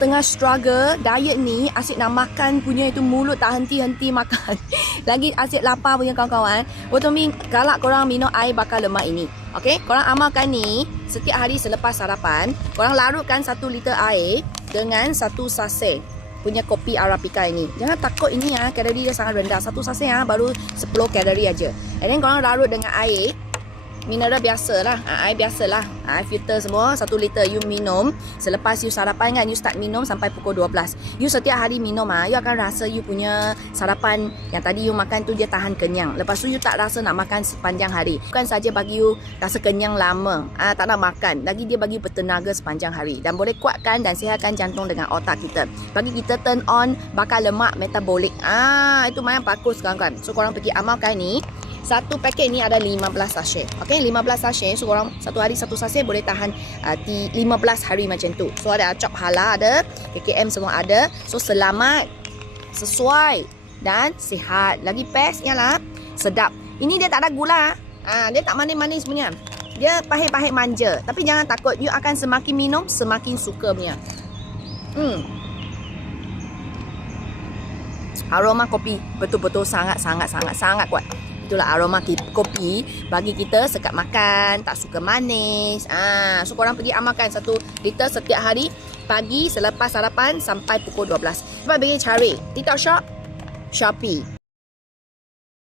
Tengah struggle diet ni, asyik nak makan punya itu mulut tak henti-henti makan. Lagi asyik lapar punya kawan-kawan. Otomi galak korang minum air bakar lemak ini. Okey, korang amalkan ni setiap hari selepas sarapan. Korang larutkan 1 liter air dengan 1 sachet punya kopi Arabica ini. Jangan takut ini kalori dia sangat rendah. 1 sachet baru 10 kalori aja. And then korang larut dengan air mineral biasa lah, air biasa lah, air filter semua 1 liter you minum selepas you sarapan kan. You start minum sampai pukul 12. You setiap hari minum you akan rasa you punya sarapan yang tadi you makan tu dia tahan kenyang. Lepas tu you tak rasa nak makan sepanjang hari. Bukan saja bagi you rasa kenyang lama, tak nak makan, lagi dia bagi bertenaga sepanjang hari dan boleh kuatkan dan sihatkan jantung dengan otak kita. Bagi kita turn on bakar lemak metabolik. Itu memang bagus kawan-kawan. So korang pergi amalkan ni. Satu paket ni ada 15 sachet. Okey, 15 sachet. So korang satu hari 1 sachet boleh tahan 15 hari macam tu. So ada acap halal ada, KKM semua ada. So selamat, sesuai dan sihat. Lagi bestnya lah sedap. Ini dia tak ada gula. Dia tak manis-manis punya. Dia pahit-pahit manja. Tapi jangan takut, you akan semakin minum semakin suka punya. Aroma kopi betul-betul sangat kuat. Itulah aroma kopi bagi kita sekat makan, tak suka manis. So korang pergi amalkan 1 liter setiap hari pagi selepas sarapan sampai pukul 12. Sebab bagi cari TikTok Shop, Shopee.